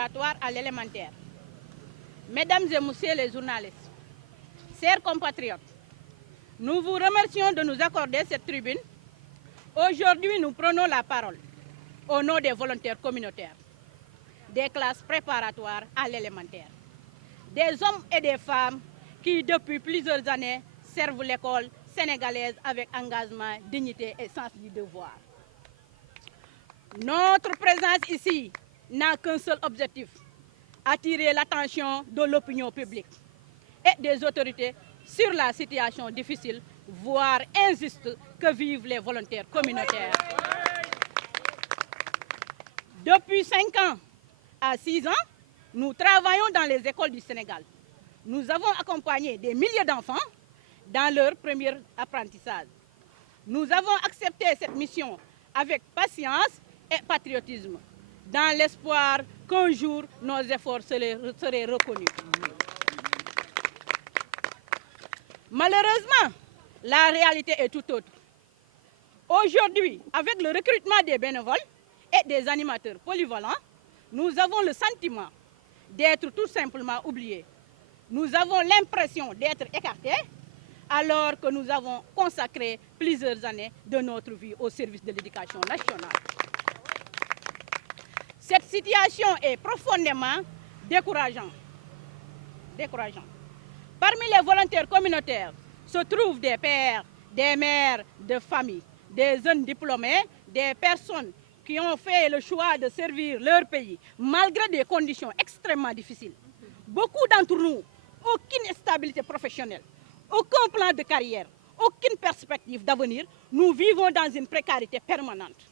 préparatoire à l'élémentaire. Mesdames et messieurs les journalistes, chers compatriotes, nous vous remercions de nous accorder cette tribune. Aujourd'hui, nous prenons la parole au nom des volontaires communautaires, des classes préparatoires à l'élémentaire, des hommes et des femmes qui, depuis plusieurs années, servent l'école sénégalaise avec engagement, dignité et sens du devoir. Notre présence ici n'a qu'un seul objectif, attirer l'attention de l'opinion publique et des autorités sur la situation difficile, voire injuste, que vivent les volontaires communautaires. Depuis 5 ans à 6 ans, nous travaillons dans les écoles du Sénégal. Nous avons accompagné des milliers d'enfants dans leur premier apprentissage. Nous avons accepté cette mission avec patience et patriotisme, dans l'espoir qu'un jour nos efforts seraient reconnus. Malheureusement, la réalité est tout autre. Aujourd'hui, avec le recrutement des bénévoles et des animateurs polyvalents, nous avons le sentiment d'être tout simplement oubliés. Nous avons l'impression d'être écartés alors que nous avons consacré plusieurs années de notre vie au service de l'éducation nationale. Cette situation est profondément décourageante. Parmi les volontaires communautaires se trouvent des pères, des mères de famille, des jeunes diplômés, des personnes qui ont fait le choix de servir leur pays malgré des conditions extrêmement difficiles. Beaucoup d'entre nous, aucune stabilité professionnelle, aucun plan de carrière, aucune perspective d'avenir, nous vivons dans une précarité permanente.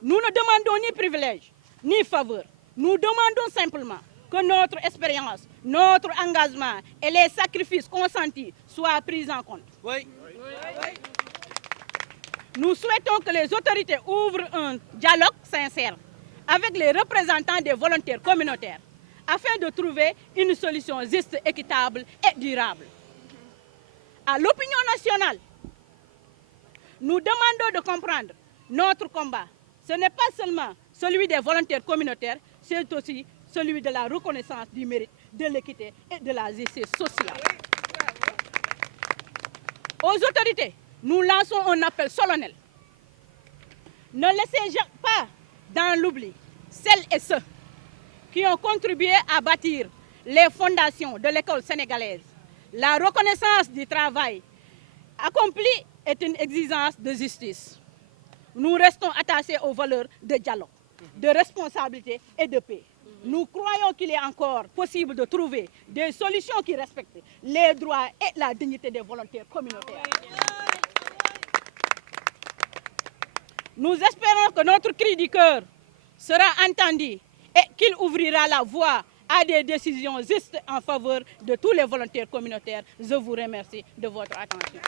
Nous ne demandons ni privilèges, ni faveurs. Nous demandons simplement que notre expérience, notre engagement et les sacrifices consentis soient pris en compte. Oui. Nous souhaitons que les autorités ouvrent un dialogue sincère avec les représentants des volontaires communautaires afin de trouver une solution juste, équitable et durable. À l'opinion nationale, nous demandons de comprendre notre combat. Ce n'est pas seulement celui des volontaires communautaires, c'est aussi celui de la reconnaissance du mérite, de l'équité et de la justice sociale. Aux autorités, nous lançons un appel solennel. Ne laissez pas dans l'oubli celles et ceux qui ont contribué à bâtir les fondations de l'école sénégalaise. La reconnaissance du travail accompli est une exigence de justice. Nous restons attachés aux valeurs de dialogue, de responsabilité et de paix. Nous croyons qu'il est encore possible de trouver des solutions qui respectent les droits et la dignité des volontaires communautaires. Nous espérons que notre cri du cœur sera entendu et qu'il ouvrira la voie à des décisions justes en faveur de tous les volontaires communautaires. Je vous remercie de votre attention.